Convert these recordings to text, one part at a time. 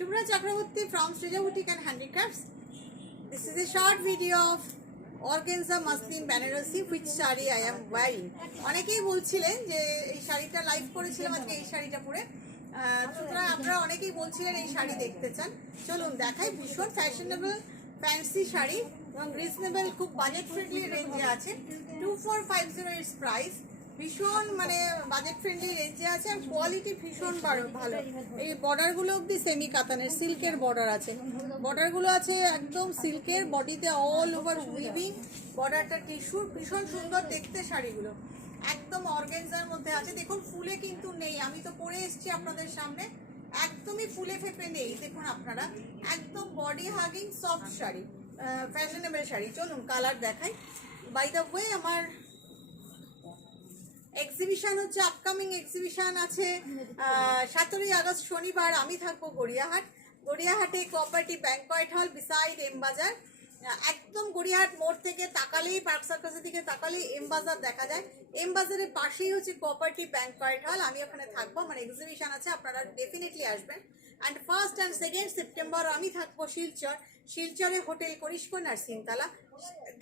Shubhra Chakraborty from Srija Boutique and Handicrafts. This is a short video of organza muslin Banarasi which sari I am wearing. অনেকেই বলছিলেন যে এই শাড়িটা live করেছিলাম আজকে এই শাড়িটা পরে, সুতরাং আপনারা অনেকেই বলছিলেন এই শাড়ি দেখতে চান। চলুন দেখাই, ভীষণ ফ্যাশনেবল ফ্যান্সি শাড়ি এবং রিজনেবল, খুব বাজেট ফ্রেন্ডলি রেঞ্জে আছে। 2450 ইটস প্রাইস। ভীষণ মানে বাজেট ফ্রেন্ডলি রেঞ্জে আছে আর কোয়ালিটি ভীষণ ভালো। এই বর্ডারগুলো অবধি সেমি কাতানের সিল্কের বর্ডার আছে, বর্ডারগুলো আছে একদম সিল্কের, বডিতে অল ওভার উইভিং, বর্ডারটা টিস্যুর, ভীষণ সুন্দর দেখতে শাড়িগুলো। একদম অর্গানজার মধ্যে আছে, দেখুন ফুলে কিন্তু নেই, আমি তো পরে এসেছি আপনাদের সামনে, একদমই ফুলে ফেপে নেই। দেখুন আপনারা, একদম body hugging soft sari, fashionable sari. চলুন কালার দেখাই। বাই দ্য ওয়ে, আমার এক্সিবিশন হচ্ছে, আপকামিং এক্সিবিশন আছে 17 আগস্ট শনিবার। আমি থাকবো গড়িয়াহাটে cooperative banquet hall beside M বাজার। একদম গড়িয়াহাট মোড় থেকে তাকালেই, পার্ক সার্কাসের দিকে তাকালেই এম বাজার দেখা যায়। এম বাজারের পাশেই হচ্ছে কোঅপারেটিভ ব্যাংকোয়েট হল, আমি ওখানে থাকবো, আমার এক্সিবিশন আছে, আপনারা ডেফিনেটলি আসবেন। অ্যান্ড 1 and 2 সেপ্টেম্বর আমি থাকবো শিলচরে হোটেল কনিষ্ক নার্সিংতলা,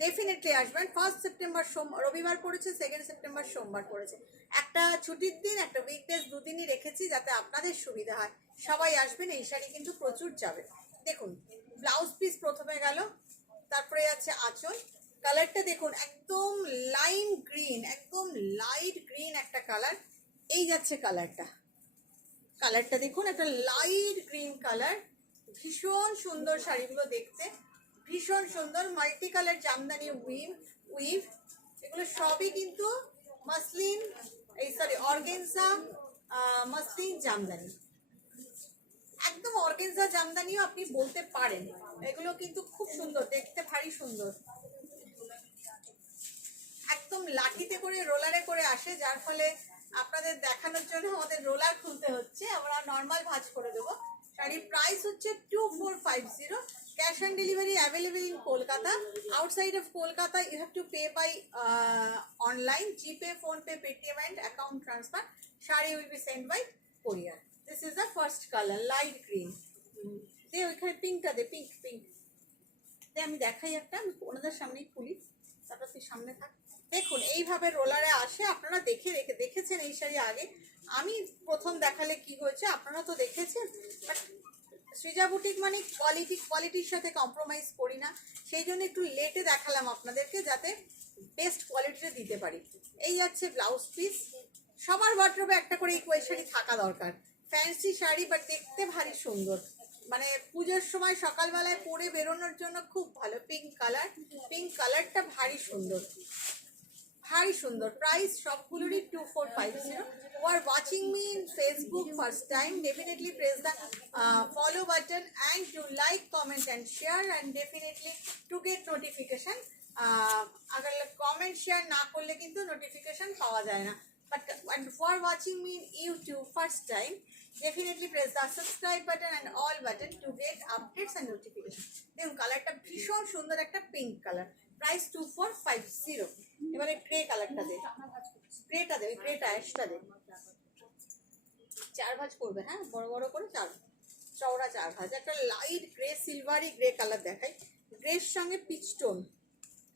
ডেফিনেটলি আসবেন। 1 সেপ্টেম্বর রবিবার পড়েছে, 2 সেপ্টেম্বর সোমবার পড়েছে, একটা ছুটির দিন, একটা উইকডেজ, দুদিনই রেখেছি যাতে আপনাদের সুবিধা হয়। সবাই আসবেন, এই শাড়ি কিন্তু প্রচুর যাবে। দেখুন ব্লাউজ পিস প্রথমে গেল, তারপরে আছে আঁচল। কালারটা দেখুন, একদম লাইম গ্রিন, একদম লাইট গ্রিন একটা কালার। এই যাচ্ছে কালারটা দেখুন, একটা লাইট গ্রিন কালার, ভীষণ সুন্দর শাড়িগুলো দেখতে, ভীষণ সুন্দর। মাল্টি কালার জামদানি উইভ, এগুলো সবই কিন্তু মাসলিন, অর্গেনজা মাসলিন জামদানি, একদম অর্গেনজা জামদানিও আপনি বলতে পারেন। এগুলো কিন্তু খুব সুন্দর দেখতে, ভারী সুন্দর, একদম লাঠিতে করে, রোলারে করে আসে, যার ফলে আপনাদের দেখানোর জন্য আমাদের রোলার খুলতে হচ্ছে, আমরা নর্মাল ভাঁজ করে দেবো। শাড়ির প্রাইস হচ্ছে 2450। Cash on delivery available in Kolkata. Outside of Kolkata you have to pay by online, GPay, PhonePe, Paytm and account transfer. Sari will be send by courier. This is the first colour, light green. দে ওইখানে পিঙ্কটা দে, pink দে, আমি দেখাই একটা, আমি ওনাদের সামনেই খুলি, তারপর তুই সামনে থাক। দেখুন এইভাবে রোলারে আসে, আপনারা দেখেছেন এই শাড়ি আগে, আমি প্রথম দেখালে কি হয়েছে আপনারা তো দেখেছেন। বাট সৃজা বুটিক মানে কোয়ালিটির সাথে কম্প্রোমাইজ করি না, সেই জন্য একটু লেটে দেখালাম আপনাদেরকে, যাতে বেস্ট কোয়ালিটিটা দিতে পারি। এই যাচ্ছে ব্লাউজ পিস। সবার ওয়ার্ডরোবে একটা করে ইকুয়াল শাড়ি থাকা দরকার, ফ্যান্সি শাড়ি বাট দেখতে ভারী সুন্দর, মানে পুজোর সময় সকালবেলায় পরে বেরোনোর জন্য খুব ভালো। পিঙ্ক কালারটা ভারী সুন্দর, ভারী সুন্দর। Price সবগুলোরই 2450। You are watching me in Facebook first time, definitely press the follow button and to like, comment and share, and definitely to get notification. अगर comment share না করলে কিন্তু notification পাওয়া যায় না। But for watching me in YouTube first time, definitely press the subscribe button and all button to get updates and notification. দেখুন কালারটা ভীষণ সুন্দর, একটা পিঙ্ক কালার, প্রাইস 2450। এবারে গ্রে কালারটা দে, গ্রেটা দে, গ্রেটা অ্যাশটা দে, 4 ভাঁজ করবে, হ্যাঁ বড় বড় করে, চওড়া 4 ভাঁজ। একটা light grey, silvery grey colour দেখাই, গ্রের সঙ্গে পিচটোন।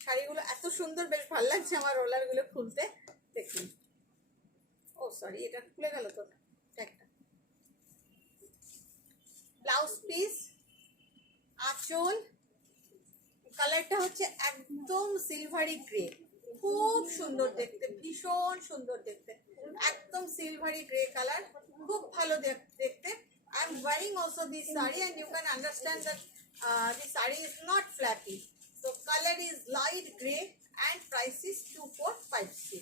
শাড়িগুলো এত সুন্দর, বেশ ভালো লাগছে আমার রোলারগুলো খুলতে। দেখুন, ও সরি, এটা খুলে গেল তো একটা। ব্লাউজ পিস, আঁচল, কালারটা হচ্ছে একদম সিলভারি গ্রে, খুব সুন্দর দেখতে, ভীষণ সুন্দর দেখতে, একদম সিলভারি গ্রে কালার, খুব ভালো দেখতে। I am wiring also this sari and you can understand that this sari is not flappy. So color is light gray and price is 2450.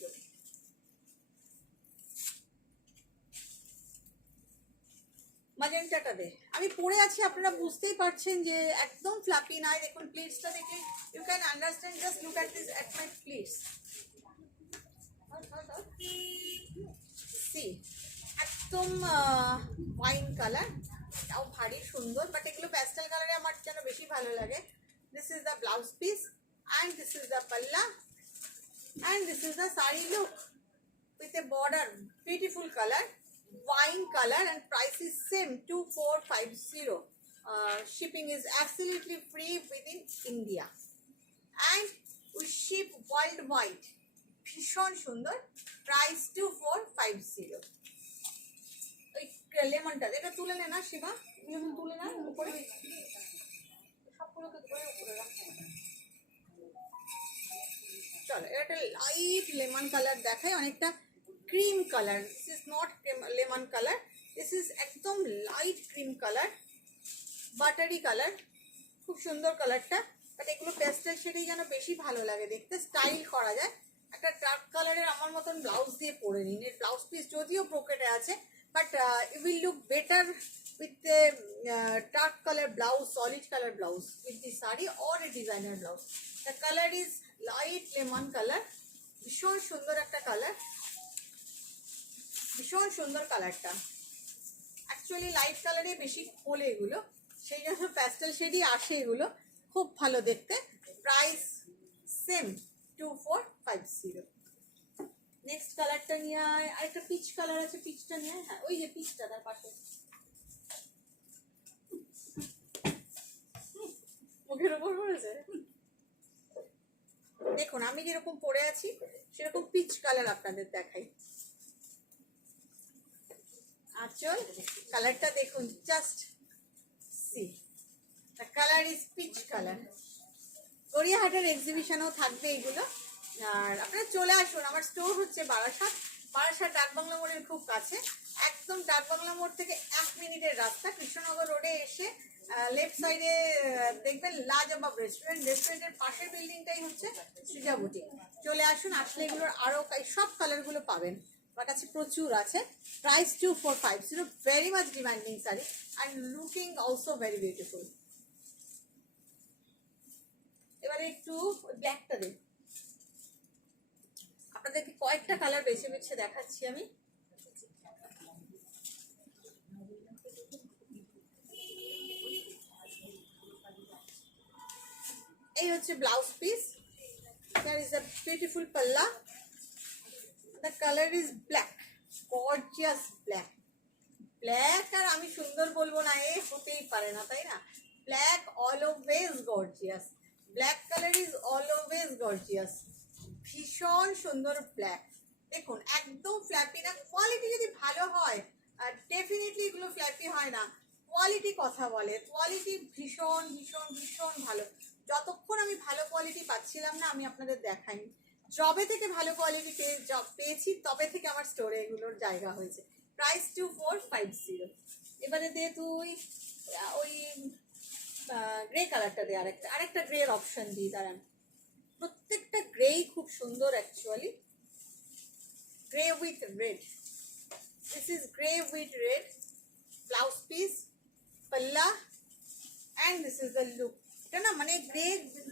ম্যাজেন্টাটা দে, আমি পরে আছি, আপনারা বুঝতেই পারছেন যে একদম ফ্ল্যাপি নাই। দেখুন প্লিটসটা দেখে you can understand, just look at this, at my pleats, see, একদম ওয়াইন কালার, তাও ভারী সুন্দর, বাট এগুলো প্যাস্টেল কালারে আমার যেন বেশি ভালো লাগে। This is the blouse piece and this is the পাল্লা and this is the sari look with a border, beautiful color, wine color, and price is same 2450. Shipping is absolutely free within India and we ship worldwide. ভীষণ সুন্দর, price 2450। ওই লেমনটা এটা তুলে নে না Shiba, lemon তুলে না উপরে, সবগুলোকে ধরে উপরে রাখ। চলো এটা লাইট লেমন কালার দেখায়, অনেকটা cream colour. This is not lemon colour, this is একদম light cream colour, buttery colour, খুব সুন্দর কালারটা। বাট এগুলো পেস্টেল শেডেই যেন বেশি ভালো লাগে দেখতে, স্টাইল করা যায়। একটা ডার্ক কালারের আমার মতন ব্লাউজ দিয়ে পরে নিন, এর ব্লাউজ পিস যদিও ব্রোকেটে আছে, but it will look better with a dark color blouse, solid color blouse with the sari or a designer blouse. The color is light lemon color, ভীষণ সুন্দর একটা কালার, ভীষণ সুন্দর কালারটা। অ্যাকচুয়ালি লাইট কালারে বেশি খোলে এগুলো, সেই জন্য প্যাস্টেল শেডই আসে এগুলো, খুব ভালো দেখতে। Price same 2450। নেক্সট কালারটা নিয়ে আয়, আরেকটা পিচ কালার আছে, পিচটা নিয়ে আয়। হ্যাঁ ওই যে পিচটা তার পাশে, মুখের উপর পড়েছে। দেখুন আমি যেরকম পরে আছি সেরকম পিচ কালার আপনাদের দেখাই। আঁচল কালারটা দেখুন, just see the colour is peach colour. গড়িয়াহাটের এক্সিবিশনেও থাকবে এগুলো, আর আপনারা চলে আসুন। আমার স্টোর হচ্ছে বারাসাত, বারাসাত ডাকবাংলা মোড়ের খুব কাছে, একদম ডাকবাংলা মোড় থেকে 1 মিনিটের রাস্তা। কৃষ্ণনগর রোডে এসে লেফট সাইডে দেখবেন লাজবাব রেস্টুরেন্ট, রেস্টুরেন্টের পাশের বিল্ডিংটাই হচ্ছে সৃজা বুটিক। চলে আসুন, আসলে এগুলোর আরও সব কালারগুলো পাবেন, আমার কাছে প্রচুর আছে। Price 2450, very much demanding sari and looking also very beautiful. এবারে একটু ব্ল্যাকটা দেখ, আপনাদেরকে কয়েকটা কালার বেছে বেছে দেখাচ্ছি আমি। এই হচ্ছে blouse piece, there is a beautiful palla, the color is black, gorgeous black। Black আর আমি সুন্দর বলবো না, এ হতেই পারে না তাই না? Black always gorgeous, black colour is always gorgeous, ভীষণ সুন্দর ব্ল্যাক। দেখুন একদম ফ্ল্যাপি না, কোয়ালিটি যদি ভালো হয় আর ডেফিনেটলি এগুলো ফ্ল্যাপি হয় না, কোয়ালিটি কথা বলে, কোয়ালিটি ভীষণ ভীষণ ভীষণ ভালো। যতক্ষণ আমি ভালো কোয়ালিটি পাচ্ছিলাম না আমি আপনাদের দেখাইনি, যবে থেকে ভালো কোয়ালিটি পেয়েছি তবে থেকে আমার স্টোরে এগুলোর জায়গা হয়েছে। প্রাইস 2450। এবারে দে তুই ওই গ্রে কালারটা দে, আরেকটা গ্রের অপশন দিই দাঁড়ান। প্রত্যেকটা গ্রেই খুব সুন্দর actually, grey with red, this is grey with red, blouse piece, পাল্লা and this is the look. এটা না মানে গ্রে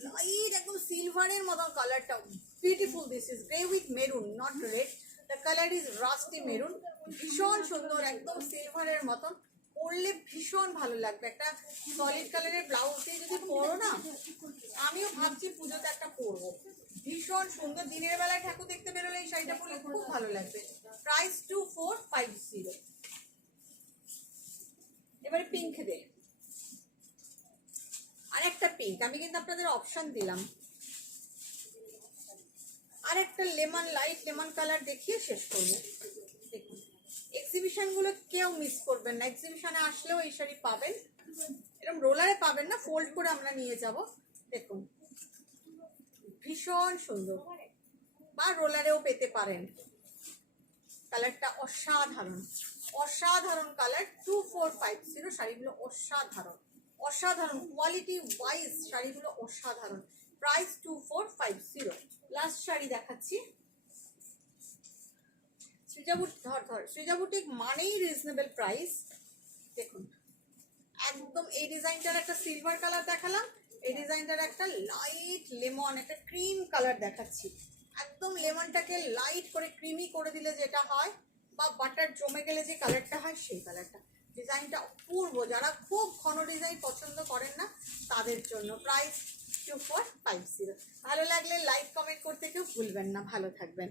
লাইট একদম সিলভারের মতন কালারটা, beautiful. This is grey with maroon, not red, the colour is rusty maroon, ভীষণ সুন্দর একদম সিলভারের মতন, পরলে ভীষণ ভালো লাগবে। একটা সলিড কালারের ব্লাউজ দিয়ে যদি পরো না, আমিও ভাবছি পুজোতে একটা পরবো, ভীষণ সুন্দর। দিনের বেলায় ঠাকুর দেখতে বেরোলে এই শাড়িটা পরলে খুব ভালো লাগবে। প্রাইস 2450। এবারে পিঙ্ক দে, আরেকটা পিঙ্ক, আমি কিন্তু আপনাদের অপশন দিলাম। আরেকটা লেমন, লাইট লেমন কালার দেখিয়ে শেষ করবো। দেখুন এক্সিবিশনগুলো কেউ মিস করবেন না, এক্সিবিশনে আসলেও এই শাড়ি পাবেন, এরকম রোলারে পাবেন না, ফোল্ড করে আমরা নিয়ে যাব। দেখুন ভীষণ সুন্দর, বা রোলারেও পেতে পারেন। কালারটা অসাধারণ, অসাধারণ কালার, 2450। শাড়িগুলো অসাধারণ, অসাধারণ কোয়ালিটি ওয়াইজ শাড়িগুলো অসাধারণ। প্রাইস 2450। লাস্ট শাড়ি দেখাচ্ছি, সৃজা বুটিক মানেই রিজনেবল প্রাইস। দেখুন একদম এই ডিজাইনটার একটা সিলভার কালার দেখালাম, এই ডিজাইনটার একটা লাইট লেমন, একটা ক্রিম কালার দেখাচ্ছি। একদম লেমনটাকে লাইট করে ক্রিমি করে দিলে যেটা হয়, বা বাটার জমে গেলে যে কালারটা হয় সেই কালারটা। ডিজাইনটা অপূর্ব, যারা খুব ঘন ডিজাইন পছন্দ করেন না তাদের জন্য। প্রাইস 2450। ভালো লাগলে লাইক কমেন্ট করতে কেউ ভুলবেন না, ভালো থাকবেন।